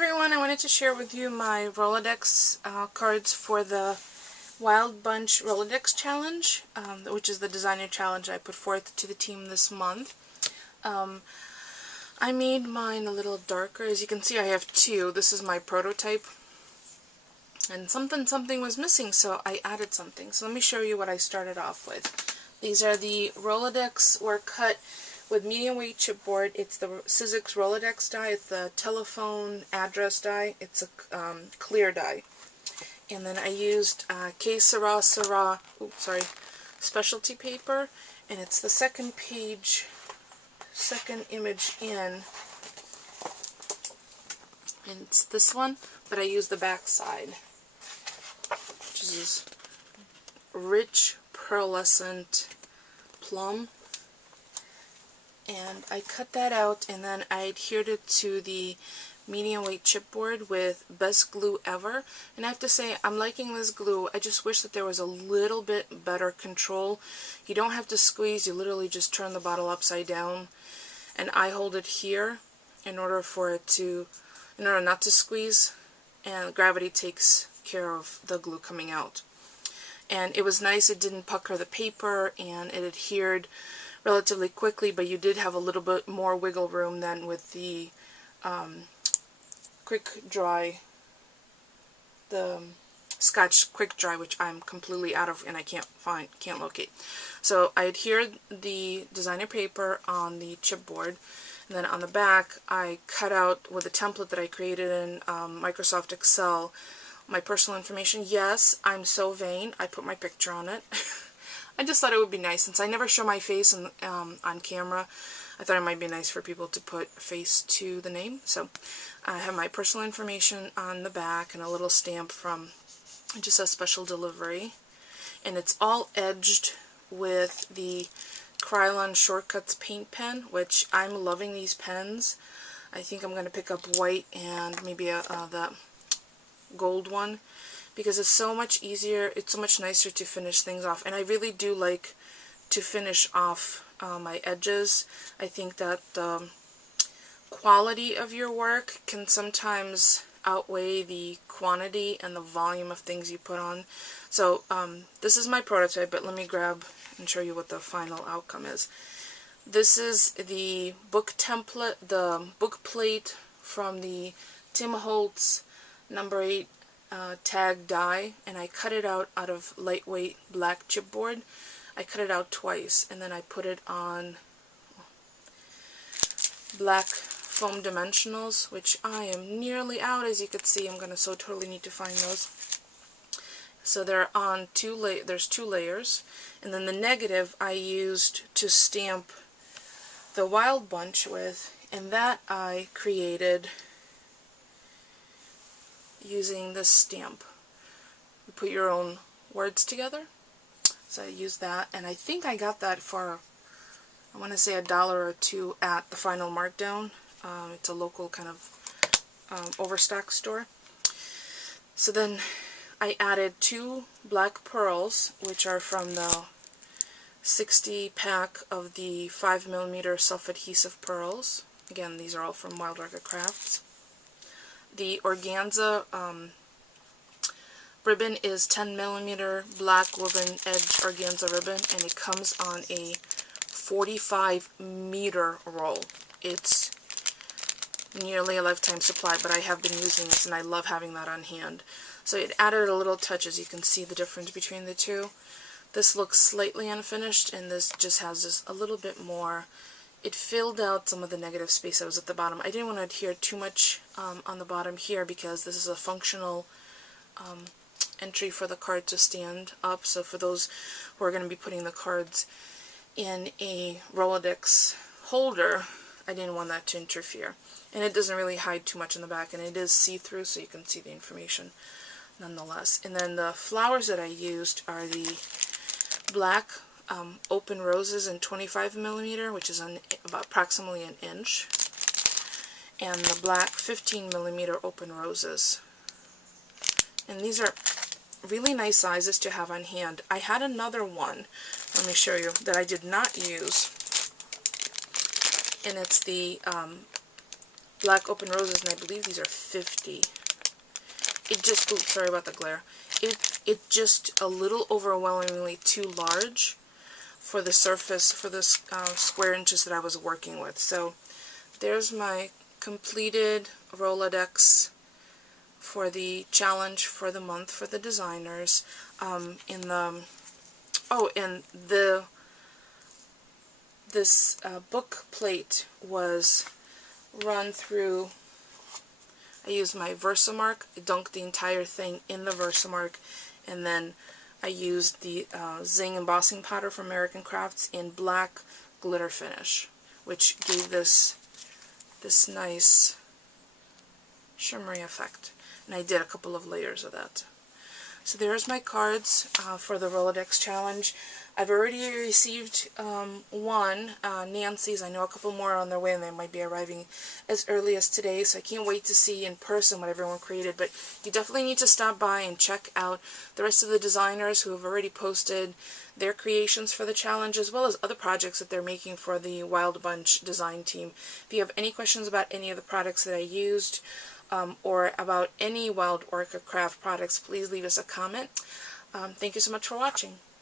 everyone, I wanted to share with you my Rolodex cards for the Wild Bunch Rolodex Challenge, which is the designer challenge I put forth to the team this month. I made mine a little darker. As you can see, I have two. This is my prototype. And something was missing, so I added something. So let me show you what I started off with. These are the Rolodex were cut with medium weight chipboard. It's the Sizzix Rolodex die. It's the telephone address die. It's a clear die. And then I used specialty paper, and it's the second image in, and it's this one, but I used the back side, which is this rich pearlescent plum. And I cut that out, and then I adhered it to the medium weight chipboard with best glue ever. And I have to say, I'm liking this glue. I just wish that there was a little bit better control. You don't have to squeeze, you literally just turn the bottle upside down, and I hold it here in order not to squeeze, and gravity takes care of the glue coming out. And it was nice, it didn't pucker the paper, and it adhered relatively quickly, but you did have a little bit more wiggle room than with the quick dry, the Scotch quick dry, which I'm completely out of and I can't locate. So I adhered the designer paper on the chipboard, and then on the back I cut out with a template that I created in Microsoft Excel my personal information. Yes, I'm so vain, I put my picture on it. I just thought it would be nice, since I never show my face on camera. I thought it might be nice for people to put face to the name. So I have my personal information on the back and a little stamp from, it just says special delivery. And it's all edged with the Krylon Shortcuts paint pen, which I'm loving these pens. I think I'm going to pick up white and maybe the gold one, because it's so much easier, it's so much nicer to finish things off. And I really do like to finish off my edges. I think that the quality of your work can sometimes outweigh the quantity and the volume of things you put on. So this is my prototype, but let me grab and show you what the final outcome is. This is the book template, the book plate from the Tim Holtz number 8 tag die, and I cut it out of lightweight black chipboard. I cut it out twice, and then I put it on black foam dimensionals, which I am nearly out. As you can see, I'm gonna so totally need to find those. So they're on there's two layers, and then the negative I used to stamp the Wild Bunch with, and that I created using this stamp. You put your own words together. So I used that, and I think I got that for, I want to say $1 or $2 at the Final Markdown. It's a local kind of overstock store. So then I added 2 black pearls, which are from the 60 pack of the 5mm self-adhesive pearls. Again, these are all from Wild Orchid Crafts. The organza ribbon is 10mm black woven edge organza ribbon, and it comes on a 45-meter roll. It's nearly a lifetime supply, but I have been using this and I love having that on hand. So it added a little touch. As you can see the difference between the two. This looks slightly unfinished, and this just has this a little bit more. It filled out some of the negative space that was at the bottom. I didn't want to adhere too much on the bottom here, because this is a functional entry for the card to stand up. So for those who are going to be putting the cards in a Rolodex holder, I didn't want that to interfere. And it doesn't really hide too much in the back, and it is see-through, so you can see the information nonetheless. And then the flowers that I used are the black open roses in 25mm, which is about approximately an inch, and the black 15mm open roses. And these are really nice sizes to have on hand. I had another one, let me show you, that I did not use, and it's the black open roses, and I believe these are 50. It just, oops, sorry about the glare. It just a little overwhelmingly too large for the surface, for the square inches that I was working with. So there's my completed Rolodex for the challenge for the month for the designers. This book plate was run through. I used my Versamark. I dunked the entire thing in the Versamark, and then I used the Zing embossing powder from American Crafts in black glitter finish, which gave this nice shimmery effect. And I did a couple of layers of that. So there's my cards for the Rolodex challenge. I've already received one, Nancy's. I know a couple more are on their way, and they might be arriving as early as today, so I can't wait to see in person what everyone created. But you definitely need to stop by and check out the rest of the designers who have already posted their creations for the challenge, as well as other projects that they're making for the Wild Bunch design team. If you have any questions about any of the products that I used, or about any Wild Orchid Craft products, please leave us a comment. Thank you so much for watching.